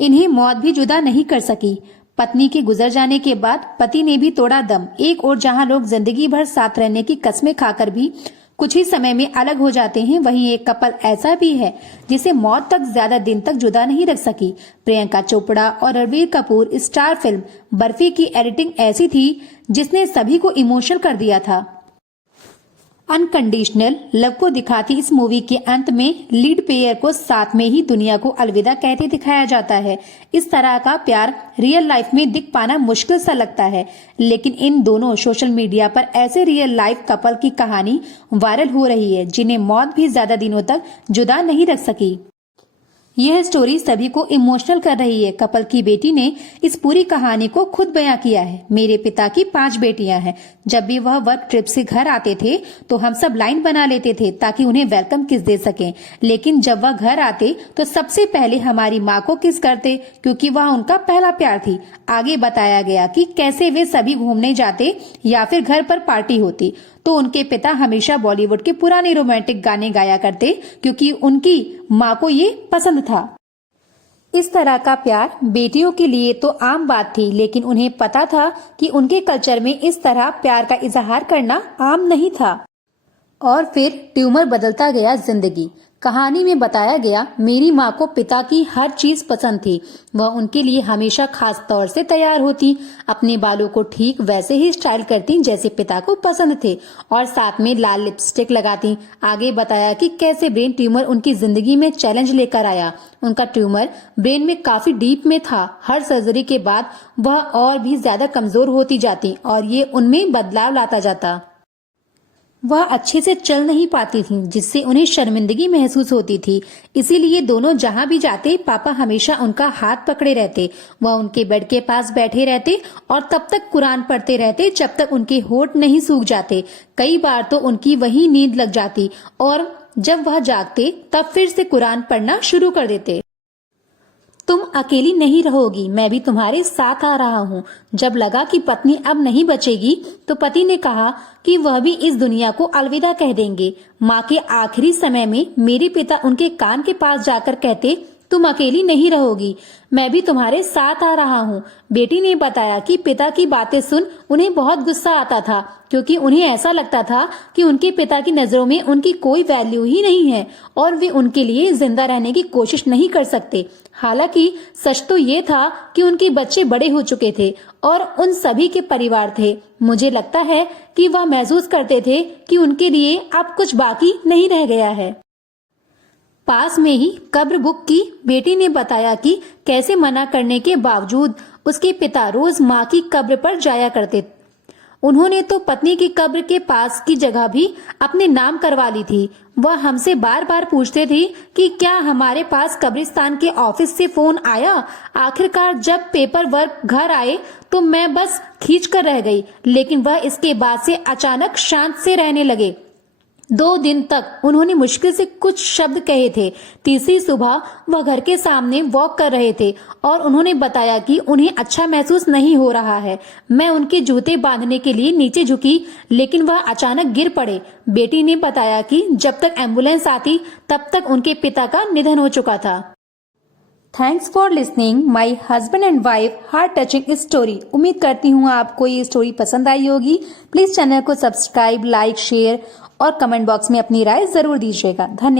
इन्हें मौत भी जुदा नहीं कर सकी। पत्नी के गुजर जाने के बाद पति ने भी तोड़ा दम। एक और जहां लोग जिंदगी भर साथ रहने की कस्में खाकर भी कुछ ही समय में अलग हो जाते हैं, वहीं एक कपल ऐसा भी है जिसे मौत तक ज्यादा दिन तक जुदा नहीं रख सकी। प्रियंका चोपड़ा और रणबीर कपूर स्टार फिल्म बर्फी की एडिटिंग ऐसी थी जिसने सभी को इमोशनल कर दिया था। अनकंडीशनल लव को दिखाती इस मूवी के अंत में लीड पेयर को साथ में ही दुनिया को अलविदा कहते दिखाया जाता है। इस तरह का प्यार रियल लाइफ में दिख पाना मुश्किल सा लगता है, लेकिन इन दोनों सोशल मीडिया पर ऐसे रियल लाइफ कपल की कहानी वायरल हो रही है जिन्हें मौत भी ज्यादा दिनों तक जुदा नहीं रख सकी। यह स्टोरी सभी को इमोशनल कर रही है। कपल की बेटी ने इस पूरी कहानी को खुद बयां किया है। मेरे पिता की 5 बेटियां हैं। जब भी वह वर्क ट्रिप से घर आते थे तो हम सब लाइन बना लेते थे ताकि उन्हें वेलकम किस दे सकें, लेकिन जब वह घर आते तो सबसे पहले हमारी माँ को किस करते क्योंकि वह उनका पहला प्यार थी। आगे बताया गया कि कैसे वे सभी घूमने जाते या फिर घर पर पार्टी होती तो उनके पिता हमेशा बॉलीवुड के पुराने रोमांटिक गाने गाया करते क्योंकि उनकी माँ को ये पसंद था। इस तरह का प्यार बेटियों के लिए तो आम बात थी, लेकिन उन्हें पता था कि उनके कल्चर में इस तरह प्यार का इजहार करना आम नहीं था। और फिर ट्यूमर बदलता गया जिंदगी। कहानी में बताया गया, मेरी माँ को पिता की हर चीज पसंद थी। वह उनके लिए हमेशा खास तौर से तैयार होती, अपने बालों को ठीक वैसे ही स्टाइल करती जैसे पिता को पसंद थे और साथ में लाल लिपस्टिक लगाती। आगे बताया कि कैसे ब्रेन ट्यूमर उनकी जिंदगी में चैलेंज लेकर आया। उनका ट्यूमर ब्रेन में काफी डीप में था। हर सर्जरी के बाद वह और भी ज्यादा कमजोर होती जाती और ये उनमें बदलाव लाता जाता। वह अच्छे से चल नहीं पाती थीं, जिससे उन्हें शर्मिंदगी महसूस होती थी। इसीलिए दोनों जहां भी जाते पापा हमेशा उनका हाथ पकड़े रहते। वह उनके बेड के पास बैठे रहते और तब तक कुरान पढ़ते रहते जब तक उनके होंठ नहीं सूख जाते। कई बार तो उनकी वही नींद लग जाती और जब वह जागते तब फिर से कुरान पढ़ना शुरू कर देते। तुम अकेली नहीं रहोगी, मैं भी तुम्हारे साथ आ रहा हूँ। जब लगा कि पत्नी अब नहीं बचेगी तो पति ने कहा कि वह भी इस दुनिया को अलविदा कह देंगे। माँ के आखिरी समय में मेरे पिता उनके कान के पास जाकर कहते, तुम अकेली नहीं रहोगी, मैं भी तुम्हारे साथ आ रहा हूँ। बेटी ने बताया कि पिता की बातें सुन उन्हें बहुत गुस्सा आता था क्योंकि उन्हें ऐसा लगता था कि उनके पिता की नजरों में उनकी कोई वैल्यू ही नहीं है और वे उनके लिए जिंदा रहने की कोशिश नहीं कर सकते। हालांकि सच तो ये था कि उनके बच्चे बड़े हो चुके थे और उन सभी के परिवार थे। मुझे लगता है कि वह महसूस करते थे कि उनके लिए अब कुछ बाकी नहीं रह गया है। पास में ही कब्र बुक की। बेटी ने बताया कि कैसे मना करने के बावजूद उसके पिता रोज माँ की कब्र पर जाया करते। उन्होंने तो पत्नी की कब्र के पास की जगह भी अपने नाम करवा ली थी। वह हमसे बार बार पूछते थे कि क्या हमारे पास कब्रिस्तान के ऑफिस से फोन आया। आखिरकार जब पेपर वर्क घर आए तो मैं बस खींच कर रह गई, लेकिन वह इसके बाद से अचानक शांत से रहने लगे। 2 दिन तक उन्होंने मुश्किल से कुछ शब्द कहे थे। तीसरी सुबह वह घर के सामने वॉक कर रहे थे और उन्होंने बताया कि उन्हें अच्छा महसूस नहीं हो रहा है। मैं उनके जूते बांधने के लिए नीचे झुकी, लेकिन वह अचानक गिर पड़े। बेटी ने बताया कि जब तक एम्बुलेंस आती तब तक उनके पिता का निधन हो चुका था। Thanks for listening my husband and wife heart touching story. उम्मीद करती हूँ आपको ये स्टोरी पसंद आई होगी। प्लीज चैनल को सब्सक्राइब, लाइक, शेयर और कमेंट बॉक्स में अपनी राय जरूर दीजिएगा। धन्यवाद।